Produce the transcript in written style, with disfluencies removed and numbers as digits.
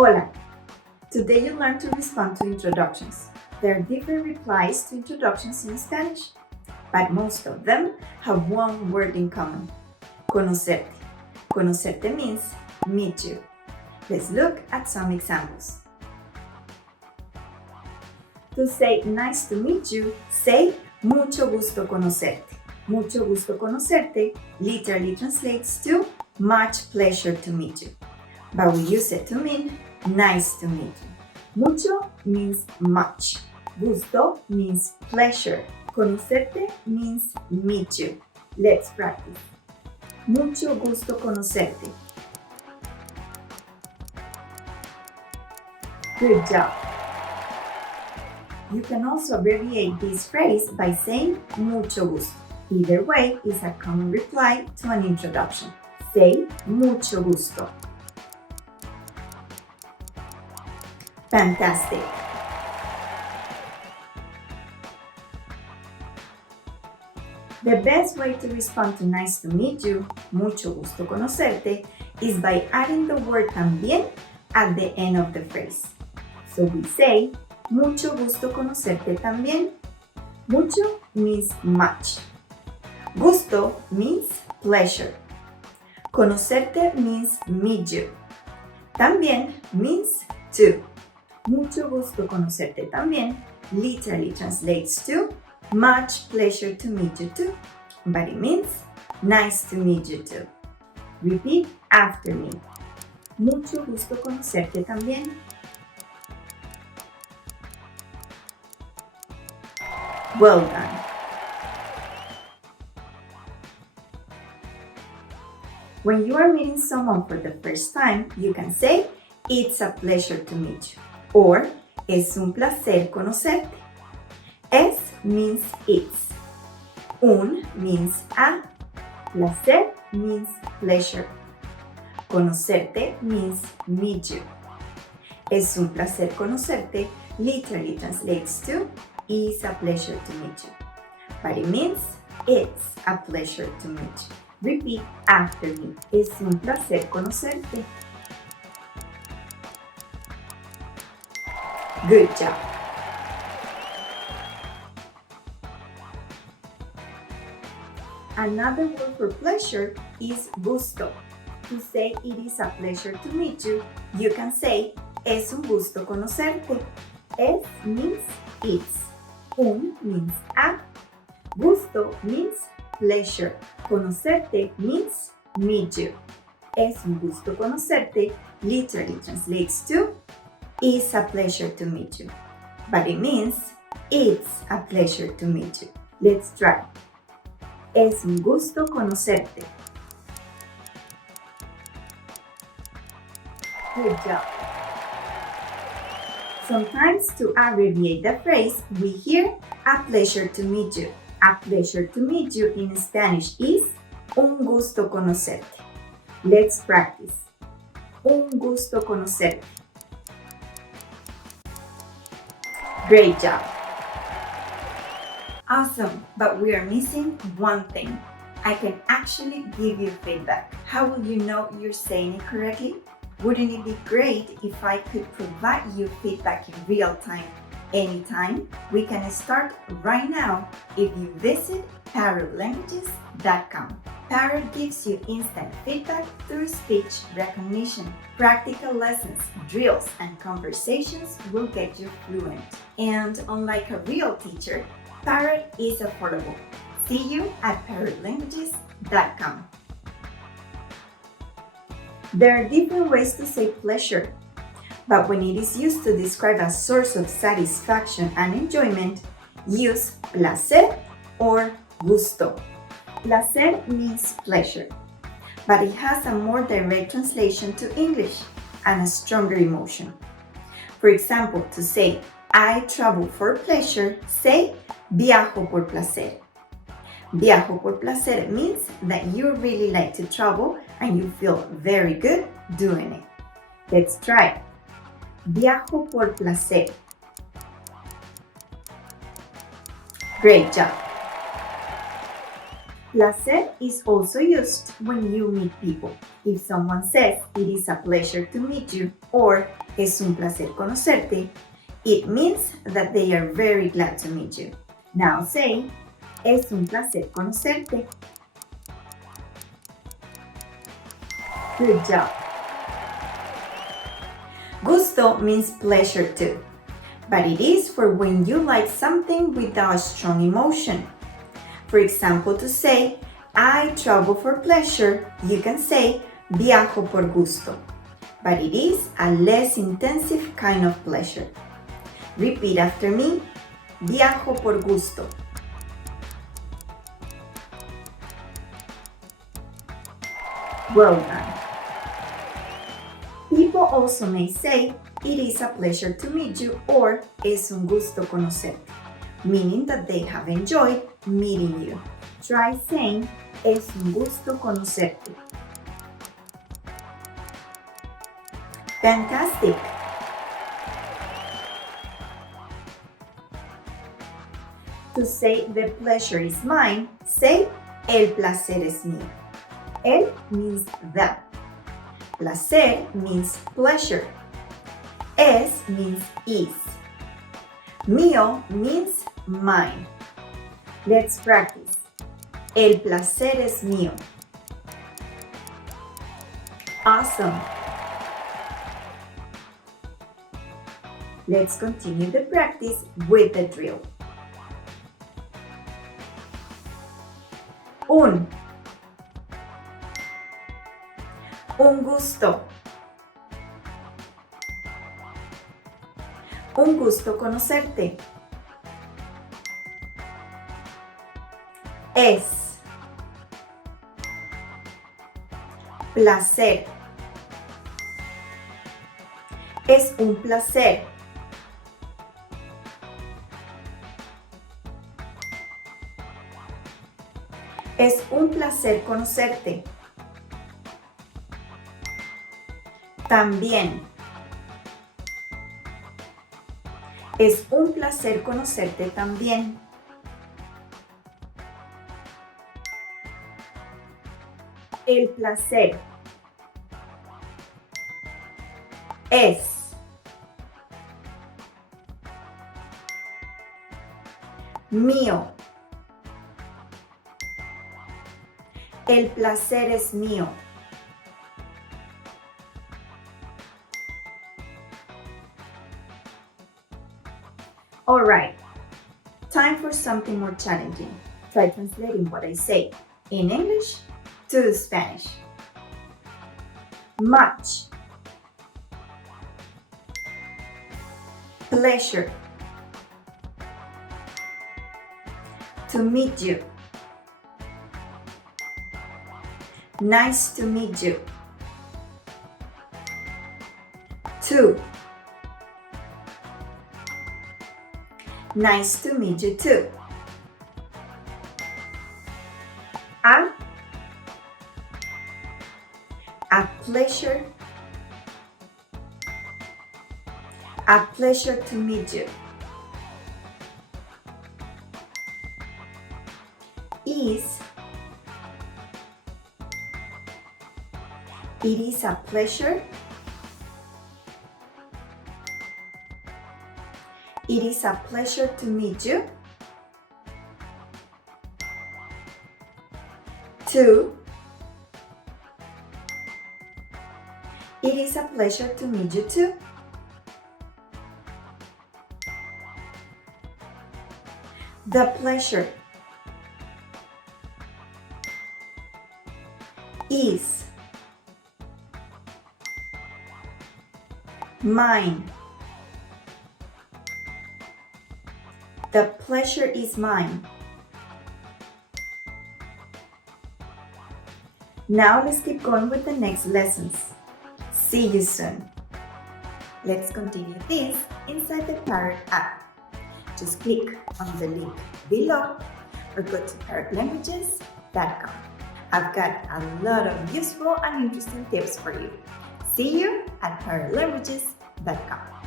Hola! Today you learn to respond to introductions. There are different replies to introductions in Spanish, but most of them have one word in common: conocerte. Conocerte means meet you. Let's look at some examples. To say nice to meet you, say mucho gusto conocerte. Mucho gusto conocerte literally translates to much pleasure to meet you, but we use it to mean nice to meet you. Mucho means much. Gusto means pleasure. Conocerte means meet you. Let's practice. Mucho gusto conocerte. Good job. You can also abbreviate this phrase by saying mucho gusto. Either way is a common reply to an introduction. Say mucho gusto. Fantastic. The best way to respond to nice to meet you, mucho gusto conocerte, is by adding the word también at the end of the phrase. So we say, mucho gusto conocerte también. Mucho means much. Gusto means pleasure. Conocerte means meet you. También means too. Mucho gusto conocerte también literally translates to much pleasure to meet you too, but it means nice to meet you too. Repeat after me. Mucho gusto conocerte también. Well done. When you are meeting someone for the first time, you can say, it's a pleasure to meet you, or es un placer conocerte. Es means it's. Un means a. Placer means pleasure. Conocerte means meet you. Es un placer conocerte literally translates to is a pleasure to meet you, but it means it's a pleasure to meet you. Repeat after me. Es un placer conocerte. Good job. Another word for pleasure is gusto. To say it is a pleasure to meet you, you can say es un gusto conocerte. Es means it's. Un means a. Gusto means pleasure. Conocerte means meet you. Es un gusto conocerte literally translates to is a pleasure to meet you, but it means it's a pleasure to meet you. Let's try. Es un gusto conocerte. Good job. Sometimes to abbreviate the phrase, we hear a pleasure to meet you. A pleasure to meet you in Spanish is un gusto conocerte. Let's practice. Un gusto conocerte. Great job. Awesome, but we are missing one thing. I can actually give you feedback. How will you know you're saying it correctly? Wouldn't it be great if I could provide you feedback in real time, anytime? We can start right now if you visit parrotlanguages.com. Parrot gives you instant feedback through speech recognition. Practical lessons, drills, and conversations will get you fluent. And unlike a real teacher, Parrot is affordable. See you at parrotlanguages.com. There are different ways to say pleasure, but when it is used to describe a source of satisfaction and enjoyment, use placer or gusto. Placer means pleasure, but it has a more direct translation to English and a stronger emotion. For example, to say, I travel for pleasure, say, viajo por placer. Viajo por placer means that you really like to travel and you feel very good doing it. Let's try. Viajo por placer. Great job. Placer is also used when you meet people. If someone says it is a pleasure to meet you, or Es un placer conocerte. It means that they are very glad to meet you. Now say, es un placer conocerte. Good job. Gusto means pleasure too, but it is for when you like something without strong emotion. For example, to say, I travel for pleasure, you can say, viajo por gusto, but it is a less intensive kind of pleasure. Repeat after me, viajo por gusto. Well done. People also may say, it is a pleasure to meet you, or es un gusto conocerte, meaning that they have enjoyed meeting you. Try saying, es un gusto conocerte. Fantastic! To say the pleasure is mine, say el placer es mío. El means the. Placer means pleasure. Es means is. Mío means mine. Let's practice. El placer es mío. Awesome. Let's continue the practice with the drill. Un gusto. Un gusto conocerte. Es placer. Es un placer. Es un placer conocerte. También. Es un placer conocerte también. El placer es mío. El placer es mío. All right, time for something more challenging. Try translating what I say in English to Spanish. Much. Pleasure. To meet you. Nice to meet you. Two. Nice to meet you too. A pleasure. A pleasure to meet you. Is. It is a pleasure. It is a pleasure to meet you. 2. It is a pleasure to meet you too. The pleasure is mine. The pleasure is mine. Now let's keep going with the next lessons. See you soon. Let's continue this inside the Parrot app. Just click on the link below or go to parrotlanguages.com. I've got a lot of useful and interesting tips for you. See you at parrotlanguages.com.